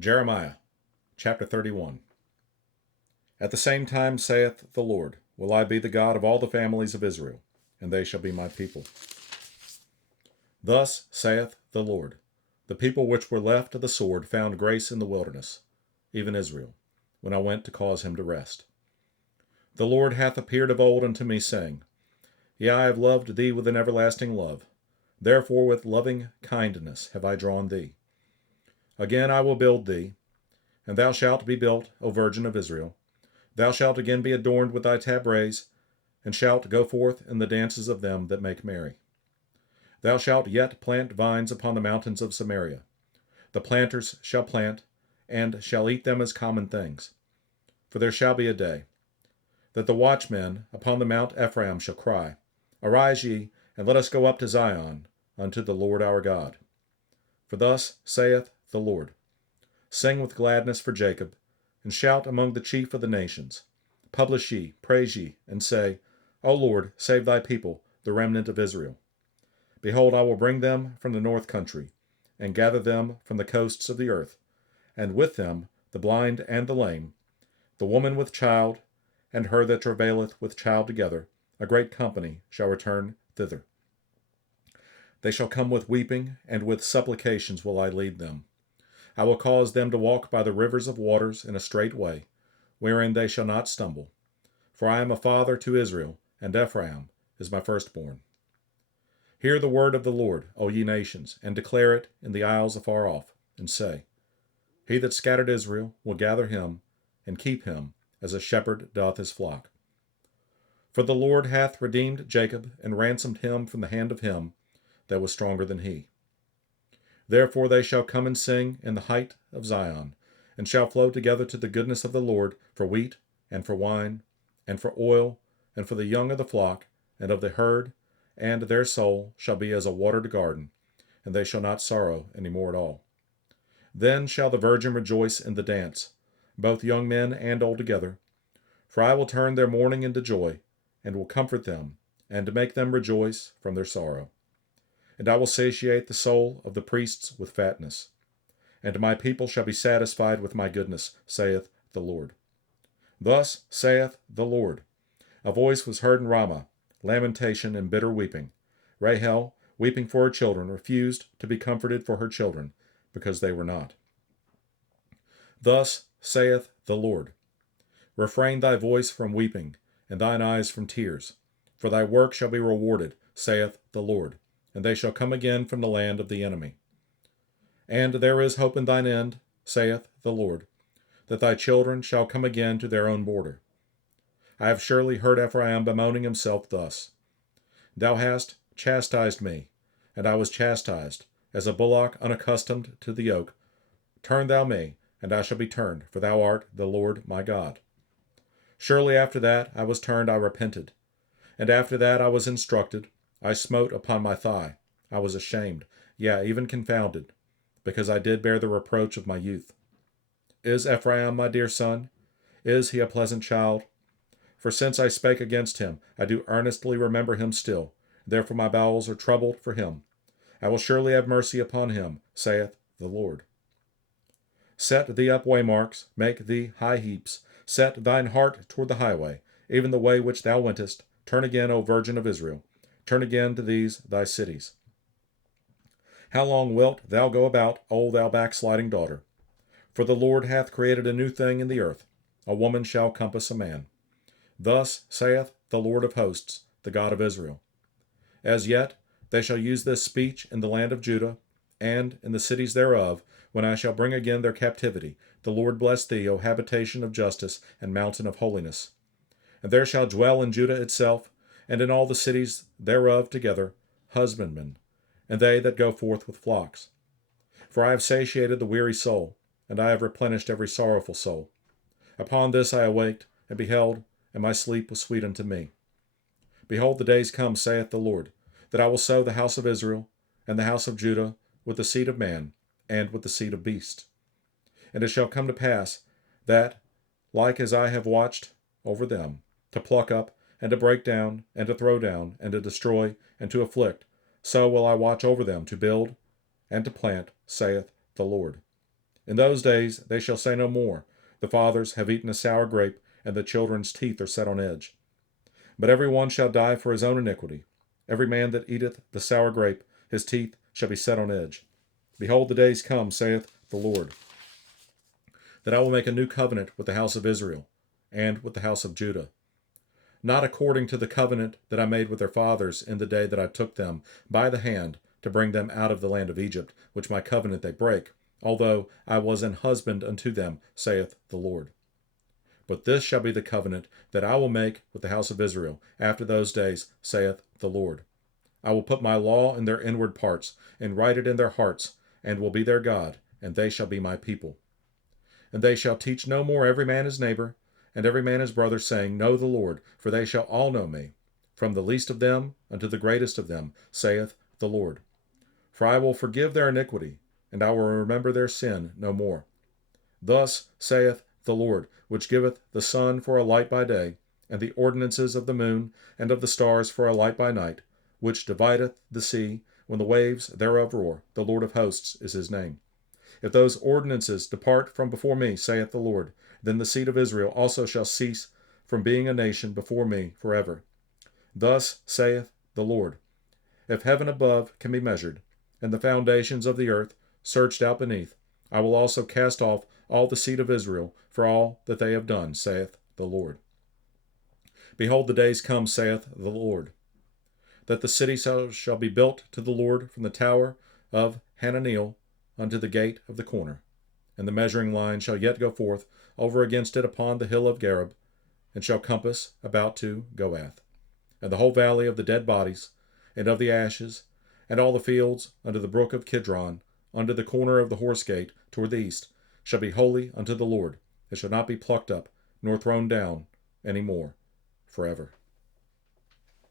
Jeremiah chapter 31. At the same time saith the Lord, will I be the God of all the families of Israel, and they shall be my people. Thus saith the Lord, the people which were left of the sword found grace in the wilderness, even Israel, when I went to cause him to rest. The Lord hath appeared of old unto me, saying, Yea, I have loved thee with an everlasting love. Therefore with loving kindness have I drawn thee. Again I will build thee, and thou shalt be built, O Virgin of Israel. Thou shalt again be adorned with thy tabrets, and shalt go forth in the dances of them that make merry. Thou shalt yet plant vines upon the mountains of Samaria. The planters shall plant, and shall eat them as common things. For there shall be a day, that the watchmen upon the mount Ephraim shall cry, Arise ye, and let us go up to Zion, unto the Lord our God. For thus saith the Lord, Sing with gladness for Jacob, and shout among the chief of the nations. Publish ye, praise ye, and say, O Lord, save thy people, the remnant of Israel. Behold, I will bring them from the north country, and gather them from the coasts of the earth, and with them the blind and the lame, the woman with child, and her that travaileth with child together, a great company shall return thither. They shall come with weeping, and with supplications will I lead them. I will cause them to walk by the rivers of waters in a straight way, wherein they shall not stumble. For I am a father to Israel, and Ephraim is my firstborn. Hear the word of the Lord, O ye nations, and declare it in the isles afar off, and say, He that scattered Israel will gather him, and keep him, as a shepherd doth his flock. For the Lord hath redeemed Jacob, and ransomed him from the hand of him that was stronger than he. Therefore they shall come and sing in the height of Zion, and shall flow together to the goodness of the Lord for wheat, and for wine, and for oil, and for the young of the flock, and of the herd, and their soul shall be as a watered garden, and they shall not sorrow any more at all. Then shall the virgin rejoice in the dance, both young men and old together. For I will turn their mourning into joy, and will comfort them, and make them rejoice from their sorrow. And I will satiate the soul of the priests with fatness. And my people shall be satisfied with my goodness, saith the Lord. Thus saith the Lord, a voice was heard in Ramah, lamentation and bitter weeping. Rahel, weeping for her children, refused to be comforted for her children, because they were not. Thus saith the Lord, Refrain thy voice from weeping, and thine eyes from tears. For thy work shall be rewarded, saith the Lord, and they shall come again from the land of the enemy. And there is hope in thine end, saith the Lord, that thy children shall come again to their own border. I have surely heard Ephraim bemoaning himself thus, Thou hast chastised me, and I was chastised, as a bullock unaccustomed to the yoke. Turn thou me, and I shall be turned, for thou art the Lord my God. Surely after that I was turned, I repented, and after that I was instructed, I smote upon my thigh. I was ashamed, yea, even confounded, because I did bear the reproach of my youth. Is Ephraim my dear son? Is he a pleasant child? For since I spake against him, I do earnestly remember him still. Therefore my bowels are troubled for him. I will surely have mercy upon him, saith the Lord. Set thee up waymarks, make thee high heaps. Set thine heart toward the highway, even the way which thou wentest. Turn again, O Virgin of Israel. Turn again to these thy cities. How long wilt thou go about, O thou backsliding daughter? For the Lord hath created a new thing in the earth. A woman shall compass a man. Thus saith the Lord of hosts, the God of Israel. As yet they shall use this speech in the land of Judah, and in the cities thereof, when I shall bring again their captivity. The Lord bless thee, O habitation of justice and mountain of holiness. And there shall dwell in Judah itself, and in all the cities thereof together, husbandmen, and they that go forth with flocks. For I have satiated the weary soul, and I have replenished every sorrowful soul. Upon this I awaked, and beheld, and my sleep was sweet unto me. Behold, the days come, saith the Lord, that I will sow the house of Israel, and the house of Judah, with the seed of man, and with the seed of beast. And it shall come to pass, that, like as I have watched over them, to pluck up, and to break down, and to throw down, and to destroy, and to afflict, so will I watch over them to build and to plant, saith the Lord. In those days they shall say no more, the fathers have eaten a sour grape, and the children's teeth are set on edge. But every one shall die for his own iniquity. Every man that eateth the sour grape, his teeth shall be set on edge. Behold, the days come, saith the Lord, that I will make a new covenant with the house of Israel, and with the house of Judah. Not according to the covenant that I made with their fathers in the day that I took them by the hand to bring them out of the land of Egypt, which my covenant they break, although I was an husband unto them, saith the Lord. But this shall be the covenant that I will make with the house of Israel after those days, saith the Lord. I will put my law in their inward parts, and write it in their hearts, and will be their God, and they shall be my people. And they shall teach no more every man his neighbor, and every man his brother, saying, Know the Lord, for they shall all know me, from the least of them unto the greatest of them, saith the Lord. For I will forgive their iniquity, and I will remember their sin no more. Thus saith the Lord, which giveth the sun for a light by day, and the ordinances of the moon and of the stars for a light by night, which divideth the sea when the waves thereof roar. The Lord of hosts is his name. If those ordinances depart from before me, saith the Lord, then the seed of Israel also shall cease from being a nation before me forever. Thus saith the Lord, if heaven above can be measured, and the foundations of the earth searched out beneath, I will also cast off all the seed of Israel for all that they have done, saith the Lord. Behold, the days come, saith the Lord, that the city shall be built to the Lord from the tower of Hananeel unto the gate of the corner. And the measuring line shall yet go forth over against it upon the hill of Gareb, and shall compass about to Goath. And the whole valley of the dead bodies, and of the ashes, and all the fields under the brook of Kidron, under the corner of the horse gate toward the east, shall be holy unto the Lord. It shall not be plucked up, nor thrown down any more, forever.